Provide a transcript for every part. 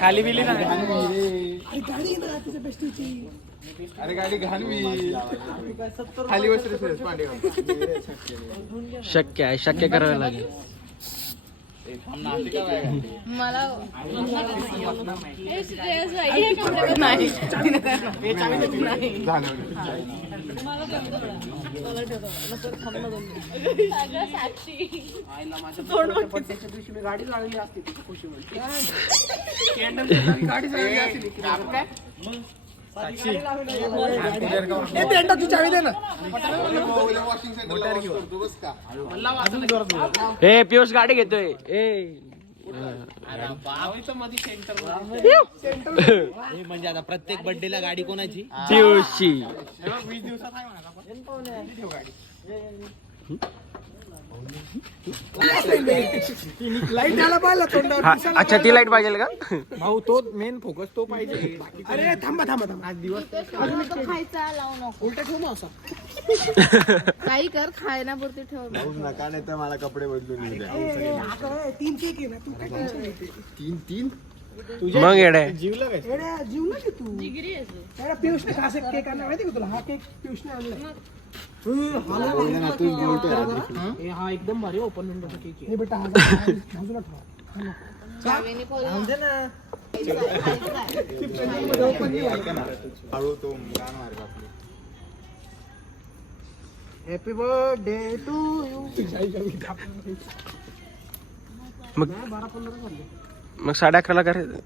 खाली बिली ना अरे गाडी घालवी खाली शक्य आहे, शक्य करावं लागेल. मला गाडी लागली असते खुशी गाडी पियुष गाडी घेतोय. म्हणजे आता प्रत्येक बर्थडेला गाडी कोणाची? पियुषची. लाईट आला पाहिला तोंडावर. अच्छा ती लाईट पाहिजे का भाऊ? तो मेन फोकस तो पाहिजे. अरे थांबा थांबा थांबा. आज दिवस खायचा लावू नको. उलटा ठेवू ना असा. काही कर खायण्यापुरती ठेव. नका नाही तर मला कपडे बदलून येऊ द्या. तीन केक आहे ना तू. तीन मग येडे जीवला काय? जीवला की तू. जिगरी आहे. पियुषने खास एक केक आणला माहिती का तुला? हा केक पियुषने आणला. हा एकदम भारी ओपन विंडोचा केक आहे. बेटा बाजूला ठेवा. हळू तो गाण मार्ग आपली. Happy birthday to you. मग 12-15 झाले. मग 11:30 करायचं.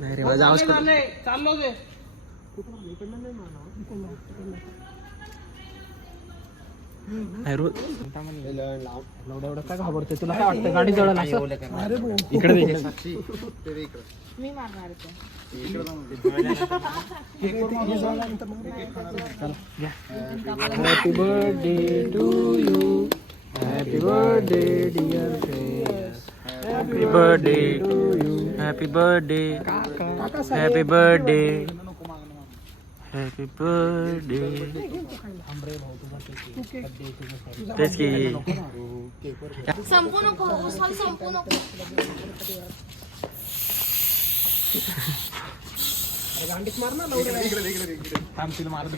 नाही रे माझा आवाज चाललो दे. एवढं काय घाबरतोय? तुला काय वाटतं गाडी जळेल असं? इकडे मी मारणार आहे. Happy birthday to you. Happy birthday dear friends. Happy birthday happy birthday happy birthday happy birthday. तेच की संपू नको. उसाल संपू नको. गांडीत मार ना. थांबतील मारत